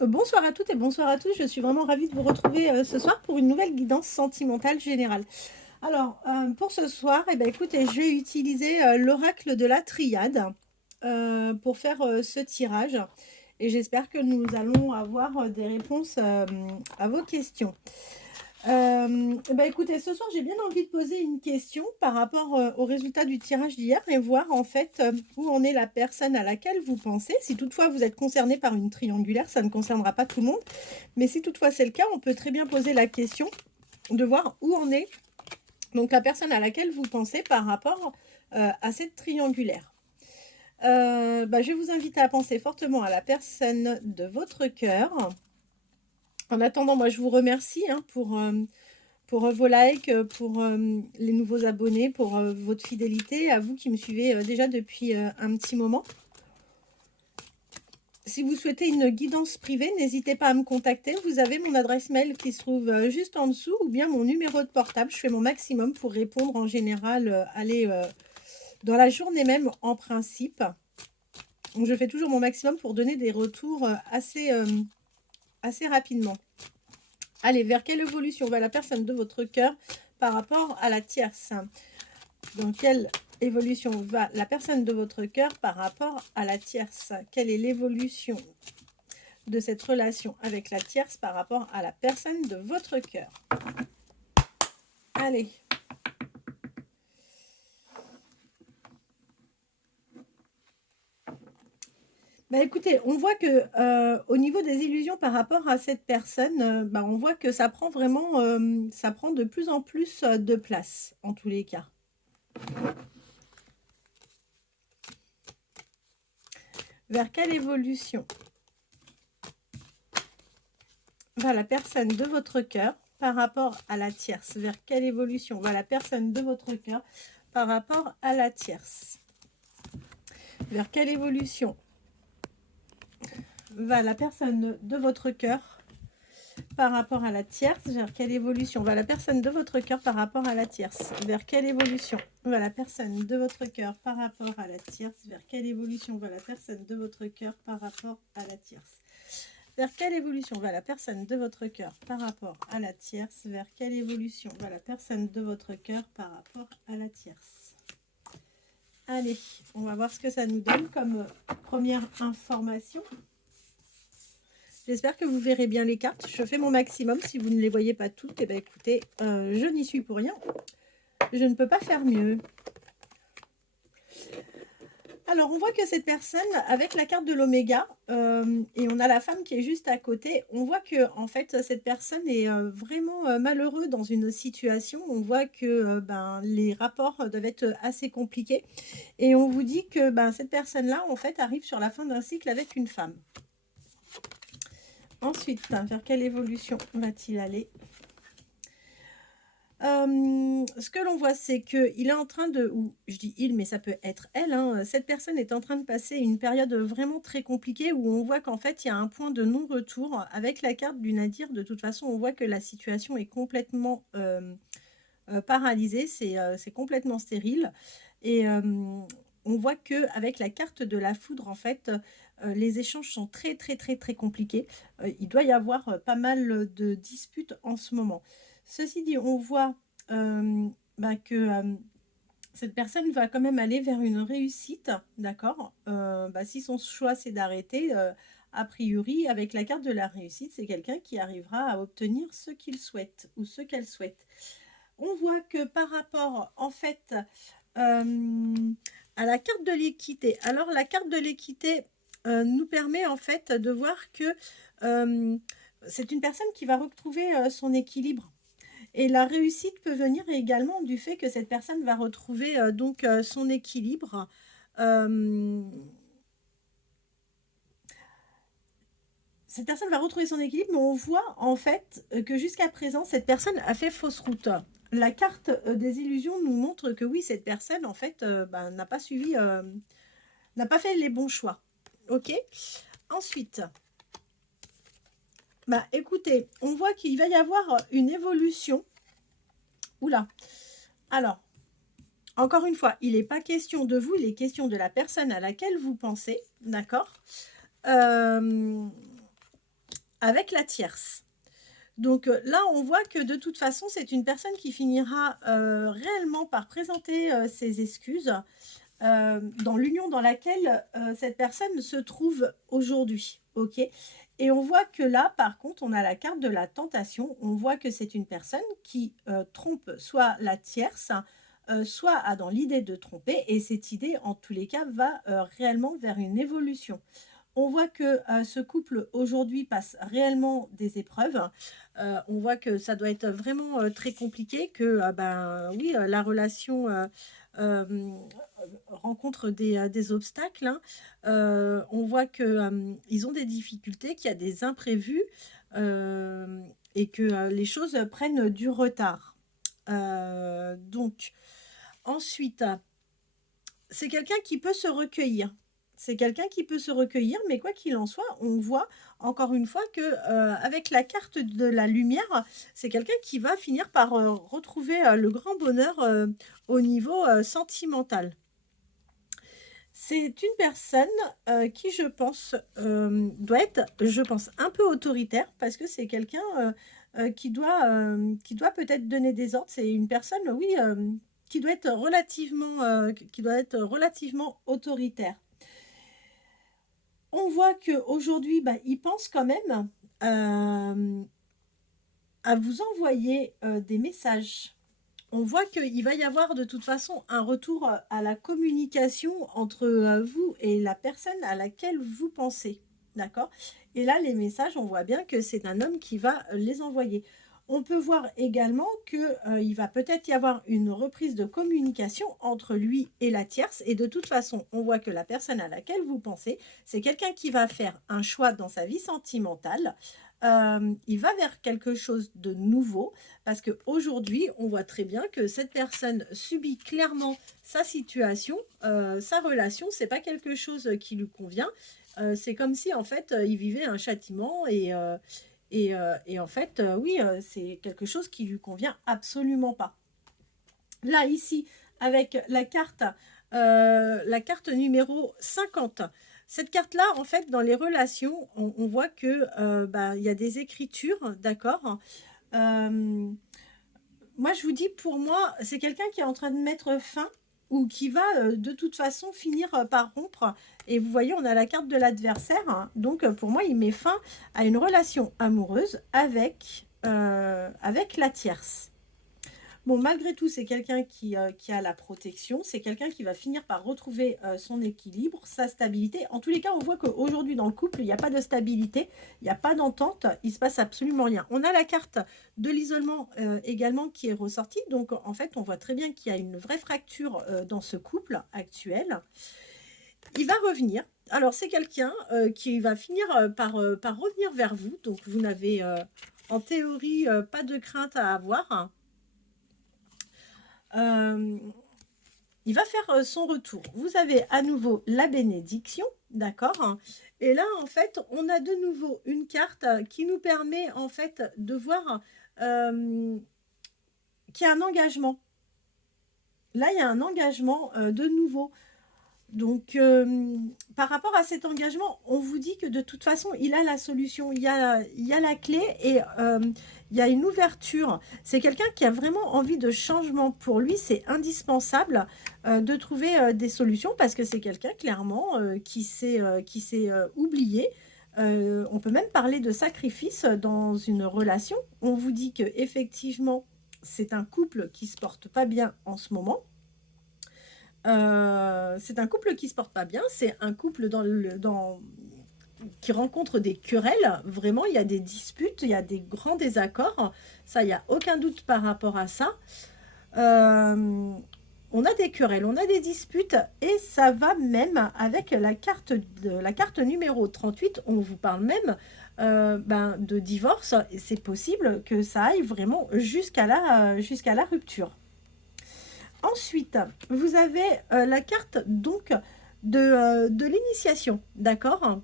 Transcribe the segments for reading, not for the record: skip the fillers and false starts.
Bonsoir à toutes et bonsoir à tous. Je suis vraiment ravie de vous retrouver ce soir pour une nouvelle guidance sentimentale générale. Alors, pour ce soir, eh ben, écoutez, je vais utiliser l'oracle de la triade pour faire ce tirage. Et j'espère que nous allons avoir des réponses à vos questions. Bah écoutez, ce soir, j'ai bien envie de poser une question par rapport au résultat du tirage d'hier et voir en fait où en est la personne à laquelle vous pensez. Si toutefois vous êtes concerné par une triangulaire, ça ne concernera pas tout le monde. Mais si toutefois c'est le cas, on peut très bien poser la question de voir où en est donc la personne à laquelle vous pensez par rapport à cette triangulaire. Bah, je vais vous inviter à penser fortement à la personne de votre cœur. En attendant, moi je vous remercie pour vos likes, pour les nouveaux abonnés, pour votre fidélité, à vous qui me suivez déjà depuis un petit moment. Si vous souhaitez une guidance privée, n'hésitez pas à me contacter. Vous avez mon adresse mail qui se trouve juste en dessous ou bien mon numéro de portable. Je fais mon maximum pour répondre en général, dans la journée même en principe. Donc, je fais toujours mon maximum pour donner des retours assez rapidement. Allez, vers quelle évolution va la personne de votre cœur par rapport à la tierce? Dans quelle évolution va la personne de votre cœur par rapport à la tierce? Quelle est l'évolution de cette relation avec la tierce par rapport à la personne de votre cœur? Allez. Bah écoutez, on voit que au niveau des illusions par rapport à cette personne, bah on voit que ça prend vraiment, ça prend de plus en plus de place, en tous les cas. Vers quelle évolution va la personne de votre cœur par rapport à la tierce? Vers quelle évolution va la personne de votre cœur par rapport à la tierce? Vers quelle évolution va la personne de votre cœur par rapport à la tierce? Vers quelle évolution va la personne de votre cœur par rapport à la tierce? Vers quelle évolution va la personne de votre cœur par rapport à la tierce? Vers quelle évolution va la personne de votre cœur par rapport à la tierce? Vers quelle évolution va la personne de votre cœur par rapport à la tierce? Vers quelle évolution va la personne de votre cœur par rapport à la tierce? Allez, on va voir ce que ça nous donne comme première information. J'espère que vous verrez bien les cartes. Je fais mon maximum. Si vous ne les voyez pas toutes, eh bien, écoutez, je n'y suis pour rien. Je ne peux pas faire mieux. Alors, on voit que cette personne, avec la carte de l'oméga, et on a la femme qui est juste à côté, on voit que en fait, cette personne est vraiment malheureux dans une situation. On voit que ben, les rapports doivent être assez compliqués. Et on vous dit que ben, cette personne-là, en fait, arrive sur la fin d'un cycle avec une femme. Ensuite, vers quelle évolution va-t-il aller? Ce que l'on voit, c'est qu'il est en train de, ou je dis il, mais ça peut être elle, hein, cette personne est en train de passer une période vraiment très compliquée où on voit qu'en fait, il y a un point de non-retour avec la carte du Nadir. De toute façon, on voit que la situation est complètement paralysée, c'est complètement stérile. Et on voit qu'avec la carte de la foudre, en fait, les échanges sont très, très, très, très compliqués. Il doit y avoir pas mal de disputes en ce moment. Ceci dit, on voit bah, que cette personne va quand même aller vers une réussite, d'accord? Bah, si son choix c'est d'arrêter, a priori, avec la carte de la réussite, c'est quelqu'un qui arrivera à obtenir ce qu'il souhaite ou ce qu'elle souhaite. On voit que par rapport, en fait, à la carte de l'équité, alors la carte de l'équité nous permet en fait de voir que c'est une personne qui va retrouver son équilibre. Et la réussite peut venir également du fait que cette personne va retrouver donc son équilibre. Cette personne va retrouver son équilibre, mais on voit en fait que jusqu'à présent, cette personne a fait fausse route. La carte des illusions nous montre que oui, cette personne en fait bah, n'a pas suivi, n'a pas fait les bons choix. Ok. Ensuite, bah écoutez, on voit qu'il va y avoir une évolution. Oula. Alors, encore une fois, il n'est pas question de vous, il est question de la personne à laquelle vous pensez, d'accord? avec la tierce. Donc là, on voit que de toute façon, c'est une personne qui finira réellement par présenter ses excuses dans l'union dans laquelle cette personne se trouve aujourd'hui. Ok. Et on voit que là, par contre, on a la carte de la tentation. On voit que c'est une personne qui trompe soit la tierce, soit a dans l'idée de tromper. Et cette idée, en tous les cas, va réellement vers une évolution. On voit que ce couple aujourd'hui passe réellement des épreuves. On voit que ça doit être vraiment très compliqué, que ben, oui, la relation rencontre des obstacles. Hein. On voit qu'ils ont des difficultés, qu'il y a des imprévus et que les choses prennent du retard. Donc, ensuite, c'est quelqu'un qui peut se recueillir. C'est quelqu'un qui peut se recueillir, mais quoi qu'il en soit, on voit encore une fois que avec la carte de la lumière, c'est quelqu'un qui va finir par retrouver le grand bonheur au niveau sentimental. C'est une personne qui, je pense, doit être, je pense, un peu autoritaire parce que c'est quelqu'un qui doit peut-être donner des ordres. C'est une personne, oui, qui doit être relativement autoritaire. On voit qu'aujourd'hui, bah, il pense quand même à vous envoyer des messages. On voit qu'il va y avoir de toute façon un retour à la communication entre vous et la personne à laquelle vous pensez. D'accord? Et là, les messages, on voit bien que c'est un homme qui va les envoyer. On peut voir également qu'il va peut-être y avoir une reprise de communication entre lui et la tierce. Et de toute façon, on voit que la personne à laquelle vous pensez, c'est quelqu'un qui va faire un choix dans sa vie sentimentale. Il va vers quelque chose de nouveau parce qu'aujourd'hui, on voit très bien que cette personne subit clairement sa situation, sa relation. C'est pas quelque chose qui lui convient. C'est comme si, en fait, il vivait un châtiment et en fait, oui, c'est quelque chose qui lui convient absolument pas. Là, ici, avec la carte numéro 50, cette carte-là, en fait, dans les relations, on voit que il y a des écritures, d'accord. Moi, je vous dis, pour moi, c'est quelqu'un qui est en train de mettre fin ou qui va de toute façon finir par rompre. Et vous voyez, on a la carte de l'adversaire. Hein. Donc, pour moi, il met fin à une relation amoureuse avec la tierce. Bon, malgré tout, c'est quelqu'un qui a la protection. C'est quelqu'un qui va finir par retrouver son équilibre, sa stabilité. En tous les cas, on voit qu'aujourd'hui, dans le couple, il n'y a pas de stabilité, il n'y a pas d'entente, il ne se passe absolument rien. On a la carte de l'isolement également qui est ressortie. Donc, en fait, on voit très bien qu'il y a une vraie fracture dans ce couple actuel. Il va revenir. Alors, c'est quelqu'un qui va finir par revenir vers vous. Donc, vous n'avez en théorie pas de crainte à avoir. Il va faire son retour. Vous avez à nouveau la bénédiction, d'accord? Et là, en fait, on a de nouveau une carte qui nous permet, en fait, de voir qu'il y a un engagement. Là, il y a un engagement de nouveau. Donc, par rapport à cet engagement, on vous dit que de toute façon, il a la solution, il y a la clé et il y a une ouverture. C'est quelqu'un qui a vraiment envie de changement. Pour lui, c'est indispensable de trouver des solutions parce que c'est quelqu'un, clairement, qui s'est oublié. On peut même parler de sacrifice dans une relation. On vous dit qu'effectivement, c'est un couple qui ne se porte pas bien en ce moment. C'est un couple qui se porte pas bien, c'est un couple qui rencontre des querelles, vraiment il y a des disputes, il y a des grands désaccords, ça il n'y a aucun doute par rapport à ça. On a des querelles, on a des disputes et ça va même avec la carte numéro 38, on vous parle même de divorce, et c'est possible que ça aille vraiment jusqu'à la rupture. Ensuite, vous avez la carte donc de l'initiation, d'accord.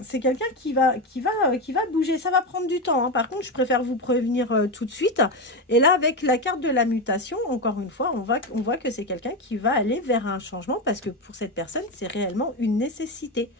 C'est quelqu'un qui va bouger, ça va prendre du temps. Hein. Par contre, je préfère vous prévenir tout de suite. Et là, avec la carte de la mutation, encore une fois, on voit que c'est quelqu'un qui va aller vers un changement parce que pour cette personne, c'est réellement une nécessité.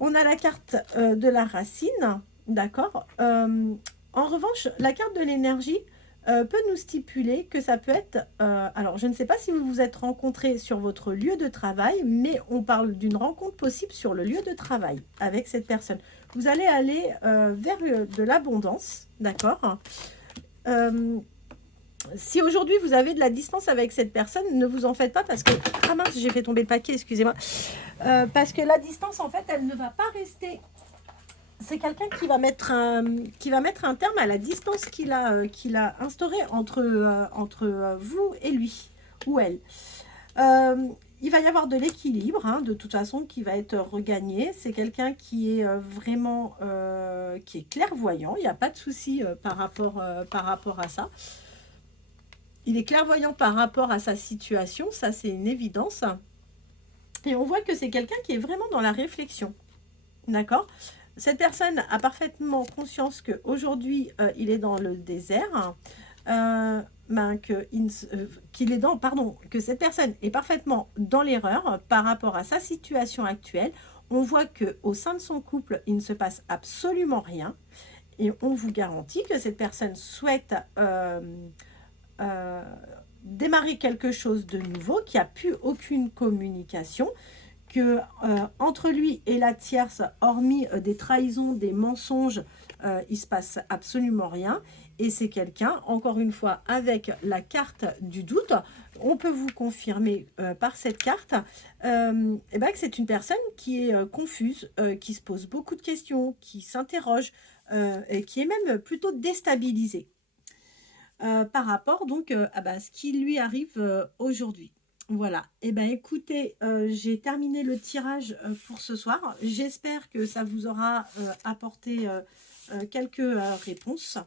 On a la carte de la racine, d'accord. En revanche, la carte de l'énergie peut nous stipuler que ça peut être... alors, je ne sais pas si vous vous êtes rencontrés sur votre lieu de travail, mais on parle d'une rencontre possible sur le lieu de travail avec cette personne. Vous allez aller vers de l'abondance, d'accord. Si aujourd'hui vous avez de la distance avec cette personne, ne vous en faites pas parce que... Ah mince, j'ai fait tomber le paquet, excusez-moi. Parce que la distance, en fait, elle ne va pas rester. C'est quelqu'un qui va mettre un terme à la distance qu'il a instaurée entre vous et lui ou elle. Il va y avoir de l'équilibre, hein, de toute façon, qui va être regagné. C'est quelqu'un qui est vraiment qui est clairvoyant. Il n'y a pas de souci par rapport à ça. Il est clairvoyant par rapport à sa situation, ça c'est une évidence. Et on voit que c'est quelqu'un qui est vraiment dans la réflexion. D'accord. Cette personne a parfaitement conscience qu'aujourd'hui, il est dans le désert. Que cette personne est parfaitement dans l'erreur par rapport à sa situation actuelle. On voit qu'au sein de son couple, il ne se passe absolument rien. Et on vous garantit que cette personne souhaite démarrer quelque chose de nouveau, qui n'a plus aucune communication, que entre lui et la tierce, hormis des trahisons, des mensonges, il se passe absolument rien. Et c'est quelqu'un, encore une fois, avec la carte du doute, on peut vous confirmer par cette carte que c'est une personne qui est confuse, qui se pose beaucoup de questions, qui s'interroge et qui est même plutôt déstabilisée par rapport donc à ce qui lui arrive aujourd'hui. Voilà, et écoutez, j'ai terminé le tirage pour ce soir. J'espère que ça vous aura apporté quelques réponses.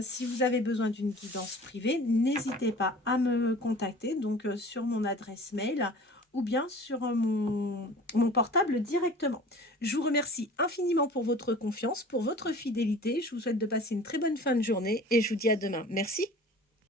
Si vous avez besoin d'une guidance privée, n'hésitez pas à me contacter donc sur mon adresse mail ou bien sur mon portable directement. Je vous remercie infiniment pour votre confiance, pour votre fidélité. Je vous souhaite de passer une très bonne fin de journée et je vous dis à demain. Merci.